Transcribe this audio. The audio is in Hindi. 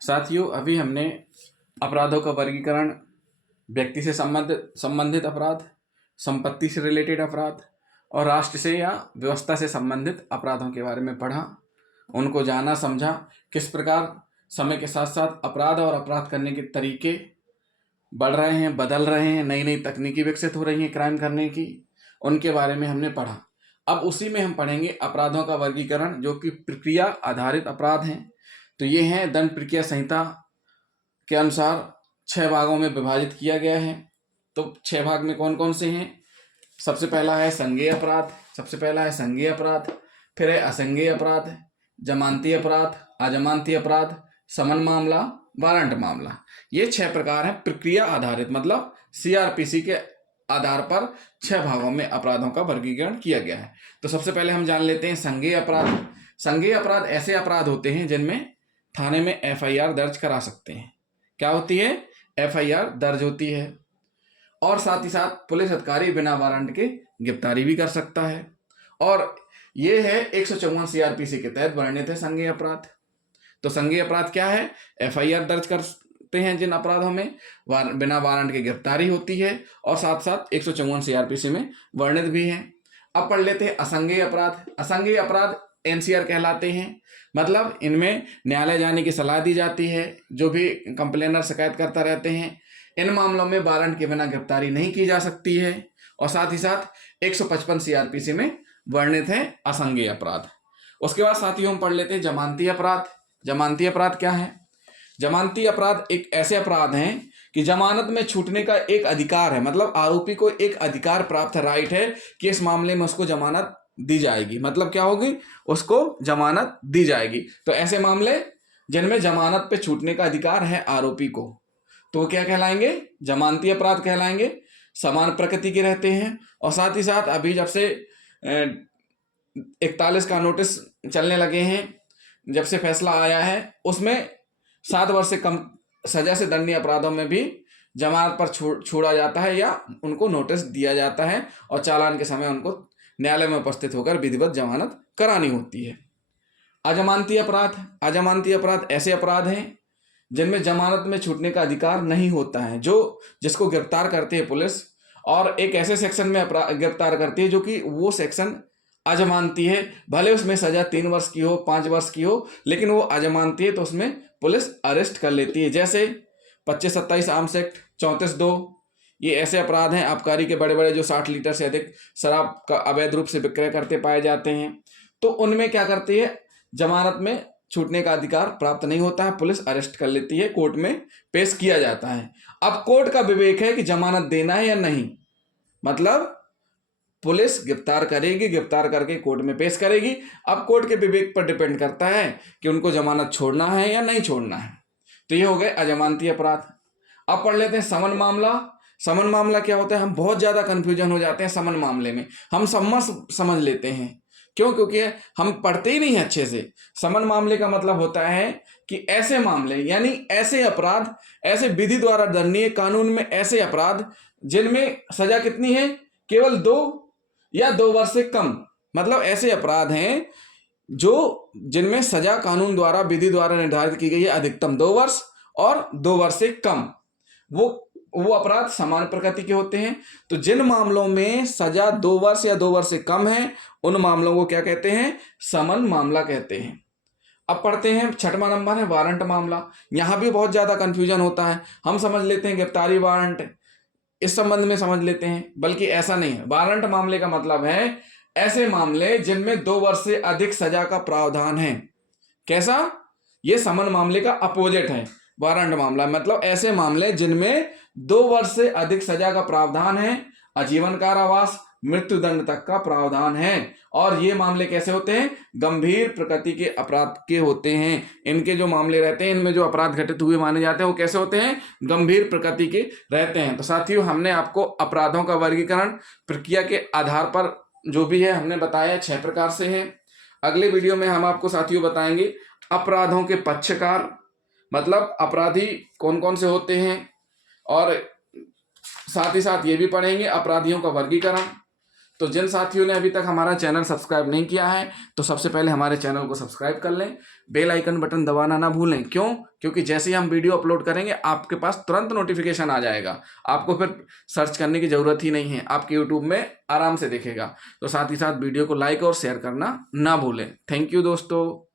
साथियों, अभी हमने अपराधों का वर्गीकरण, व्यक्ति से संबंधित अपराध, संपत्ति से रिलेटेड अपराध और राष्ट्र से या व्यवस्था से संबंधित अपराधों के बारे में पढ़ा, उनको जाना, समझा। किस प्रकार समय के साथ साथ अपराध और अपराध करने के तरीके बढ़ रहे हैं, बदल रहे हैं, नई नई तकनीकी विकसित हो रही हैं क्राइम करने की, उनके बारे में हमने पढ़ा। अब उसी में हम पढ़ेंगे अपराधों का वर्गीकरण, जो कि प्रक्रिया आधारित अपराध हैं। तो ये हैं दंड प्रक्रिया संहिता के अनुसार 6 भागों में विभाजित किया गया है। तो 6 भाग में कौन कौन से हैं? सबसे पहला है संज्ञेय अपराध, फिर है असंज्ञेय अपराध, जमानती अपराध, अजमानती अपराध, समन मामला, वारंट मामला। ये 6 प्रकार हैं प्रक्रिया आधारित, मतलब CRPC के आधार पर 6 भागों में अपराधों का वर्गीकरण किया गया है। तो सबसे पहले हम जान लेते हैं संज्ञेय अपराध। संज्ञेय अपराध ऐसे अपराध होते हैं जिनमें थाने में FIR दर्ज करा सकते हैं। क्या होती है? FIR दर्ज होती है, और साथ ही साथ पुलिस अधिकारी बिना वारंट के गिरफ्तारी भी कर सकता है। और ये है 154 CRPC के तहत वर्णित है संज्ञेय अपराध। तो संज्ञेय अपराध क्या है? FIR दर्ज करते हैं जिन अपराधों में बिना वारंट के गिरफ्तारी होती है, और साथ साथ 154 CRPC में वर्णित भी है। अब पढ़ लेते हैं असंज्ञेय अपराध। असंज्ञेय अपराध NCR कहलाते हैं, मतलब इनमें न्यायालय जाने की सलाह दी जाती है। जो भी कंप्लेनर शिकायत करता रहते हैं, इन मामलों में वारंट के बिना गिरफ्तारी नहीं की जा सकती है, और साथ ही साथ 155 CRPC में वर्णित है असंज्ञेय अपराध। उसके बाद साथियों हम पढ़ लेते हैं जमानती अपराध। जमानती अपराध क्या है? जमानती अपराध एक ऐसे अपराध हैं कि जमानत में छूटने का एक अधिकार है, मतलब आरोपी को एक अधिकार प्राप्त है, राइट है कि इस मामले में उसको जमानत दी जाएगी। मतलब क्या होगी? उसको जमानत दी जाएगी। तो ऐसे मामले जिनमें जमानत पे छूटने का अधिकार है आरोपी को, तो क्या कहलाएंगे? जमानती अपराध कहलाएंगे। समान प्रकृति के रहते हैं, और साथ ही साथ अभी जब से 41 का नोटिस चलने लगे हैं, जब से फैसला आया है, उसमें 7 वर्ष से कम सजा से दंडनीय अपराधों में भी जमानत पर छोड़ा जाता है, या उनको नोटिस दिया जाता है, और चालान के समय उनको न्यायालय में उपस्थित होकर विधिवत जमानत करानी होती है। अजमानती अपराध। अजमानती अपराध ऐसे अपराध हैं जिनमें जमानत में छूटने का अधिकार नहीं होता है, जिसको गिरफ्तार करती है पुलिस, और एक ऐसे सेक्शन में गिरफ्तार करती है जो कि वो सेक्शन अजमानती है। भले उसमें सजा 3 वर्ष की हो, 5 वर्ष की हो, लेकिन वो अजमानती है, तो उसमें पुलिस अरेस्ट कर लेती है। जैसे 25-27 आर्म्स एक्ट 34(2), ये ऐसे अपराध हैं आबकारी के बड़े बड़े जो 60 लीटर से अधिक शराब का अवैध रूप से विक्रय करते पाए जाते हैं। तो उनमें क्या करती है? जमानत में छूटने का अधिकार प्राप्त नहीं होता है, पुलिस अरेस्ट कर लेती है, कोर्ट में पेश किया जाता है। अब कोर्ट का विवेक है कि जमानत देना है या नहीं, मतलब पुलिस गिरफ्तार करेगी, गिरफ्तार करके कोर्ट में पेश करेगी। अब कोर्ट के विवेक पर डिपेंड करता है कि उनको जमानत छोड़ना है या नहीं छोड़ना है। तो ये हो गए अजमानती अपराध। अब पढ़ लेते हैं समन मामला। समन मामला क्या होता है? हम बहुत ज्यादा कंफ्यूजन हो जाते हैं समन मामले में, हम समझ लेते हैं। क्यों? क्योंकि हम पढ़ते ही नहीं है अच्छे से। समन मामले का मतलब होता है कि ऐसे मामले, यानी ऐसे अपराध, ऐसे विधि द्वारा दंडनीय कानून में ऐसे अपराध जिनमें सजा कितनी है? केवल 2 या 2 वर्ष से कम। मतलब ऐसे अपराध हैं जिनमें सजा कानून द्वारा, विधि द्वारा निर्धारित की गई है अधिकतम 2 वर्ष और 2 वर्ष से कम। वो अपराध समान प्रकृति के होते हैं। तो जिन मामलों में सजा 2 वर्ष या 2 वर्ष से कम है, उन मामलों को क्या कहते हैं? समन मामला कहते हैं। अब पढ़ते हैं 6वां नंबर है वारंट मामला। यहां भी बहुत ज्यादा कंफ्यूजन होता है। हम समझ लेते हैं गिरफ्तारी वारंट, इस संबंध में समझ लेते हैं, बल्कि ऐसा नहीं है। वारंट मामले का मतलब है ऐसे मामले जिनमें 2 वर्ष से अधिक सजा का प्रावधान है। कैसा? ये समन मामले का अपोजिट है। वारंट मामला मतलब ऐसे मामले जिनमें 2 वर्ष से अधिक सजा का प्रावधान है, आजीवन कारावास, मृत्युदंड तक का प्रावधान है। और ये मामले कैसे होते हैं? गंभीर प्रकृति के अपराध के होते हैं। इनके जो मामले रहते हैं, इनमें जो अपराध घटित हुए माने जाते हैं, वो कैसे होते हैं? गंभीर प्रकृति के रहते हैं। तो साथियों, हमने आपको अपराधों का वर्गीकरण प्रक्रिया के आधार पर जो भी है हमने बताया 6 प्रकार से है। अगले वीडियो में हम आपको साथियों बताएंगे अपराधों के पक्षकार, मतलब अपराधी कौन कौन से होते हैं, और साथ ही साथ ये भी पढ़ेंगे अपराधियों का वर्गीकरण। तो जिन साथियों ने अभी तक हमारा चैनल सब्सक्राइब नहीं किया है तो सबसे पहले हमारे चैनल को सब्सक्राइब कर लें, बेल आइकन बटन दबाना ना भूलें। क्यों? क्योंकि जैसे ही हम वीडियो अपलोड करेंगे आपके पास तुरंत नोटिफिकेशन आ जाएगा, आपको फिर सर्च करने की ज़रूरत ही नहीं है, आपके यूट्यूब में आराम से दिखेगा। तो साथ ही साथ वीडियो को लाइक और शेयर करना ना भूलें। थैंक यू दोस्तों।